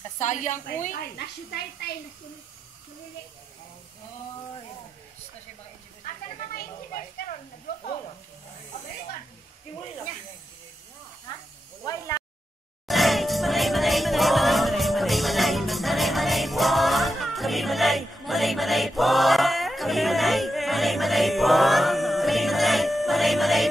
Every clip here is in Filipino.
Kasayang, uy. Nasyutay-tay, nasulili. Oy. Asa na mga engineers karon nagluto? Okay, kon. Tiwala lang. Ha? Why la?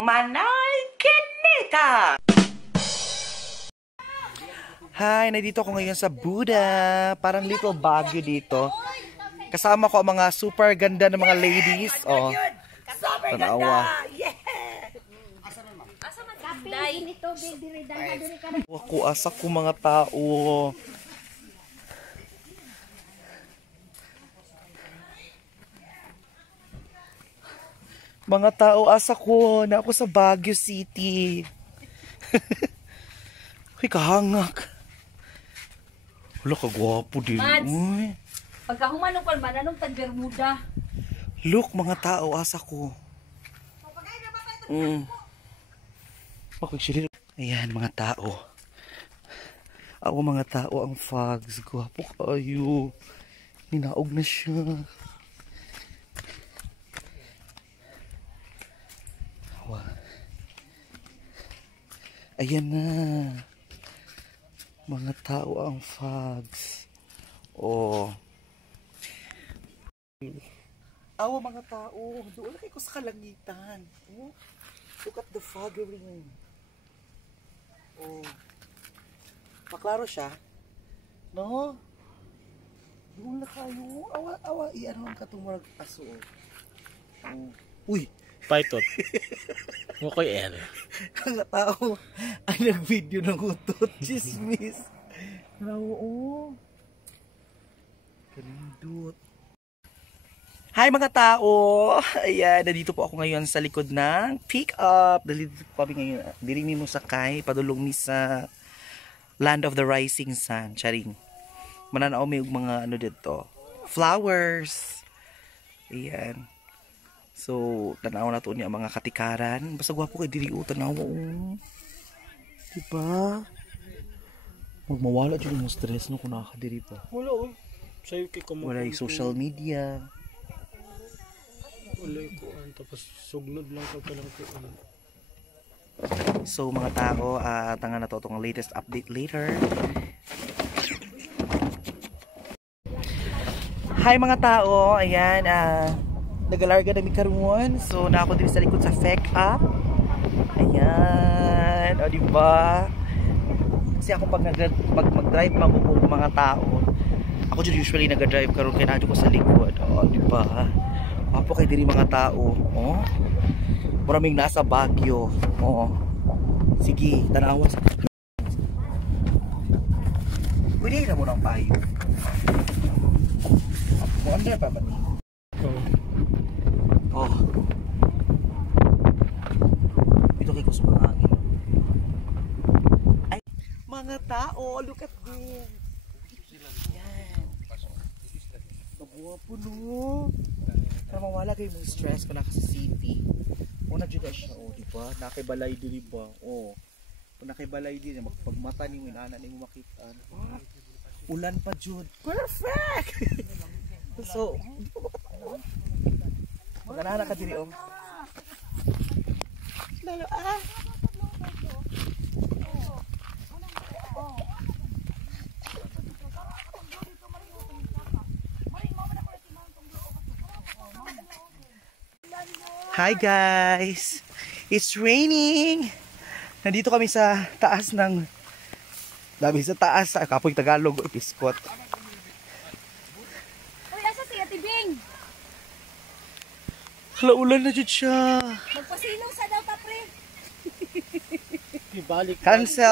Manay Kinita! Hi, nandito ako ngayon sa Buda. Parang little Baguio dito. Kasama ko ang mga super ganda ng mga ladies. Oh, tanawa. Ako asa ko mga tao. Mga tao, asa ko na ako sa Baguio City. Uy, kahangak. Wala ka gwapo din. Uy. Pagkahumanong pa man anong tag-Bermuda. Look, mga tao, asa ko. Ayan, mga tao. Ako mga tao, ang fogs. Gwapo kayo. Ninaog na siya. Ayan na. Mga tao ang fogs. Oh. Awa mga tao. Doon na kayo sa kalangitan. Oh. Look at the foggering. Oh. Maklaro siya. No? Doon na kayo. Awa. Iano ang katumurag aso. Oh. Uy. Python. Mukoy L. Ang tao ay nag-video ng utot. Chismis. Oo. Kalindot. Hi mga tao! Ayan, nandito po ako ngayon sa likod ng pick up. Nandito po kami ngayon. Diri ni mo sakay. Padulong ni sa Land of the Rising Sun. Charing. Mananaw may mga ano dito. Flowers. Ayan. So, tanaw na to niya mga katikaran. Basta gwapo kay diri o tanaw o. Diba? Magmawala dyan yung stress no kung nakakadiri pa. Wala o. Sa'yo kay kumapun. Wala yung social media. Wala yung kuhan. Tapos sugnod lang ka lang kuhan. So mga tao, tangan na to itong latest update later. Hi mga tao, ayan, nagalarga na mi karon. So na ako din sa likod sa FEC up. Ayan, o diba? Kasi ako pag mag-drive mga tao, ako dyan usually nag-drive karon kaya nadyo ko sa likod. O diba? Apo kay diri mga tao. O, maraming nasa Baguio. O, sige, tanawa sa pwede na mo ng payo. Mo under pa ba? Oh. Ito kay kusog ang hangin. Ay, mga tao, look at them. Yan. Mabuha po no. Para mawala kayo mong stress kung naka sa city. O na dyan siya, o diba? Nakibalay din diba? O. Kung nakibalay din, pagmata ni mo, inaanan ni mo makita. Ulan pa dyan. Perfect! So, magkanahan ka diri om. Lalo Hi guys! It's raining! Nandito kami sa taas ng sa taas sa Kapoy Tagalog o Piskot. Hala, ulan na dyan siya. Magpasilong sa daw tapre.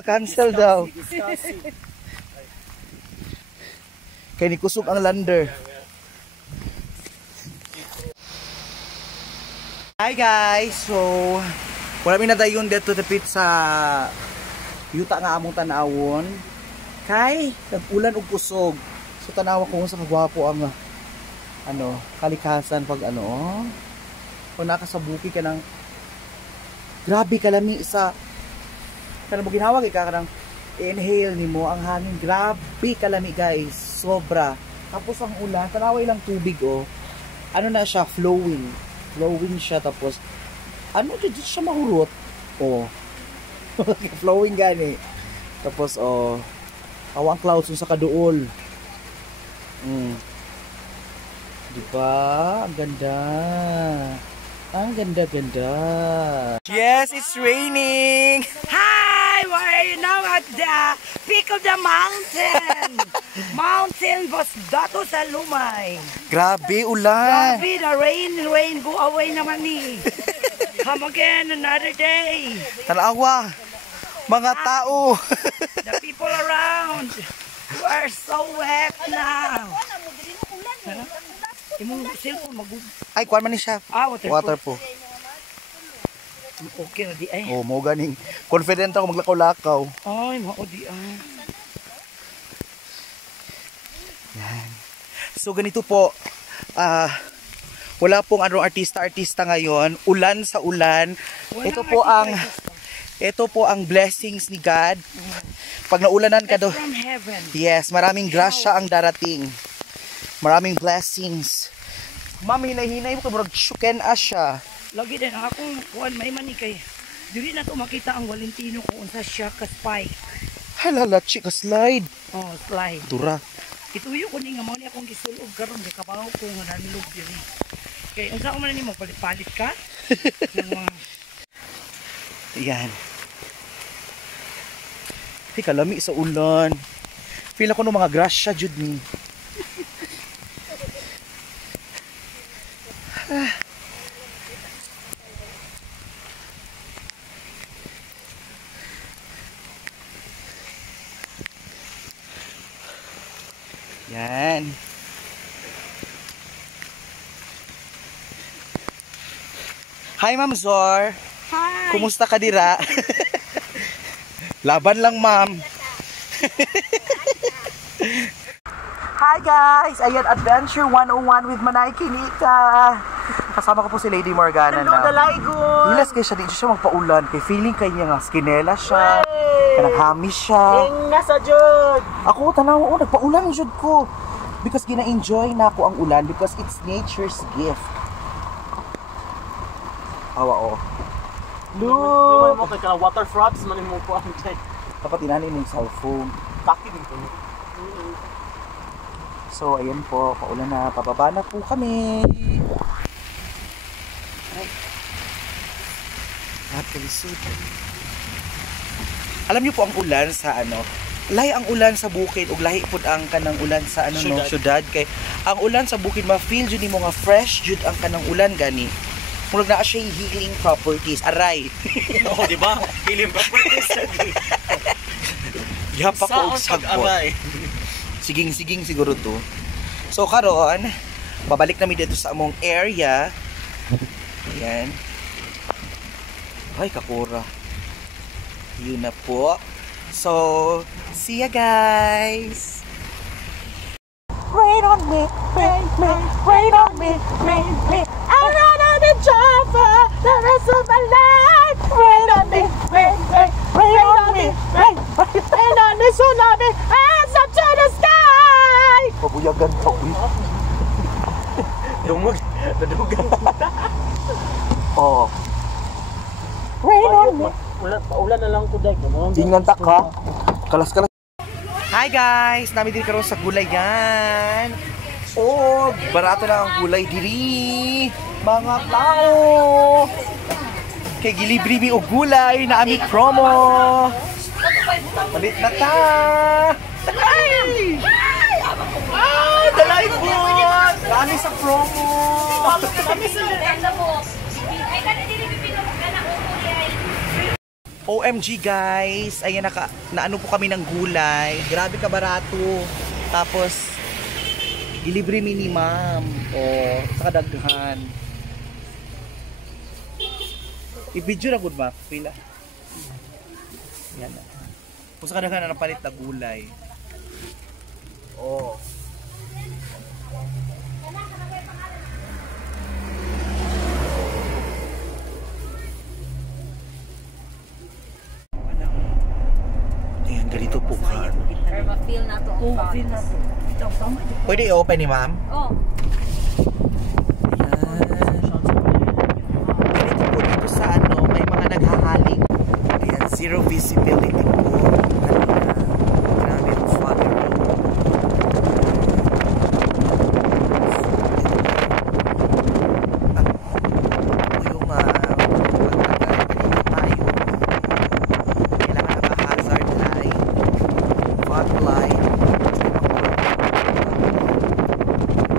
Cancel daw. Kaya ni kusog ang lander. Hi guys! So, wala mi na dayon dito tapit sa yuta nga among tanawon. Kay, nag-ulan og kusog. So, tanawa ko sa kagwapo ang kalikasan pag kung nakasabuki ka ng grabe kalami sa kanang ginhawag ka kanang inhale nimo ang hangin. Grabe kalami guys, sobra. Tapos ang ulan, tanaway lang tubig oh. Ano na siya, flowing siya, tapos ano dito siya mahurot oh. Flowing gani. Tapos oh, awang clouds sa kaduol. Diba? Ang ganda. Ang ganda-ganda. Yes, it's raining. Hi, we're now at the peak of the mountain. Mountain Basdato sa Lumay. Grabe, ulan. Grabe, the rain, go away naman ni. Come again another day. Tanawa, mga tao. The people around are so wet now. Imong cellphone magud. Ay, kuwan man ni siya. Water. Water po. Okay na di ay. Oh, mo ganing. Confident ako maglakaw-lakaw. Ay, mao di ay. Yan. So, ganito po. Wala pong artista ngayon. Ulan sa ulan. Ito po ang blessings ni God. Pag naulanan ka do. From heaven. Yes, maraming grasya ang darating. Maraming blessings. Mami, hinay mo kay murag syuken asya. Lagi din akong kuan may mani kay. Dili na to makita ang Valentino kung unsa siya ka spy. Halala, chika slide. Oh, slide. Tura. Ituyo ko ni nga mao ni akong gisulog karon kay kapaw ko nga nanlog diri. Kay unsa man nimo palit-palit ka? Ng mga Yan. Di kalami sa ulan. Feel ako ng mga grasya, jud ni. Yan. Hi, Ma'am Zor. Hi. Kumusta ka dira? Laban lang, ma'am. Hi guys! Ayan, Adventure 101 with Manay Kinita. Kasama ko po si Lady Morgana na. Hello, Dalaygon! Hilas kayo siya, di siya magpaulan. Kay feeling kayo niya nga, skinela siya. Kanang hamis siya. Nasa Jud! Ako, tanaw, nagpaulan jud ko. Because gina-enjoy na ako ang ulan because it's nature's gift. Awa, oh. Look! Mo kay kana water frogs man mo po ang check. Dapat inanin yung cellphone. Taki din ko. So, ayan po, paulan na, pababa na po kami. Ay. Napalisod. Alam niyo po ang ulan sa ano, lahi ang ulan sa bukid ug lahi pud ang kanang ulan sa ano no, syudad kay ang ulan sa bukid ma-feel jud nimo nga fresh jud ang kanang ulan gani. Murag naa siya healing properties. Aray. Oo, di ba? Healing properties. Yapa ko og sagbot. Siging-siging siguro to. So karon, babalik namin dito sa among area. Ayan. Ay, kakura. Yun na po. So, see ya guys! Rain on me, rain on me, I'm gonna be Java the rest of my life. Rain on me, rain on me, rain on me, tsunami, hands up to the sky. Pabuyagan pa ko. Dumog. Dadugan. Oh. Rain on me. Paulan na lang ko dai ko. Ingan ta ka. Kalas-kalas. Hi guys, nami din karon sa gulayan. Oh, barato lang ang gulay diri. Mga tao. Kay gilibre mi og gulay na ami promo. Palit na ta. Ay! Ah, dalay po. Dami sa promo. Kami sa lenda mo. Ay kana dili pipino kana OMG guys, ayan naano po kami ng gulay. Grabe ka barato. Tapos ilibre mi ni ma'am. Oh, sa kadaghan. I-video na good ma. Pila. Yan na. Kung sa kadaghan na palit na gulay. Oh. Ayan, ganito Para ma-feel na to ang Oo, frogs. feel na to. Ito, sama dyan. Pwede i-open ni ma'am? Oh, Ganito po dito sa ano, may mga naghahaling. Ayan, zero visibility po. Kanina, grabe yung fogging. Ito yung tayo. Kailangan naka-hazard light, fog light,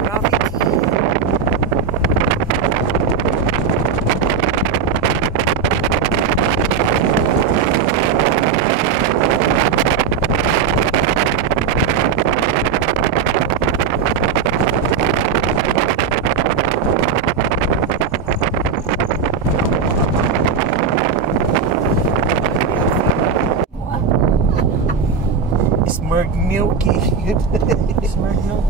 gravity. Smurg milky. Smart no,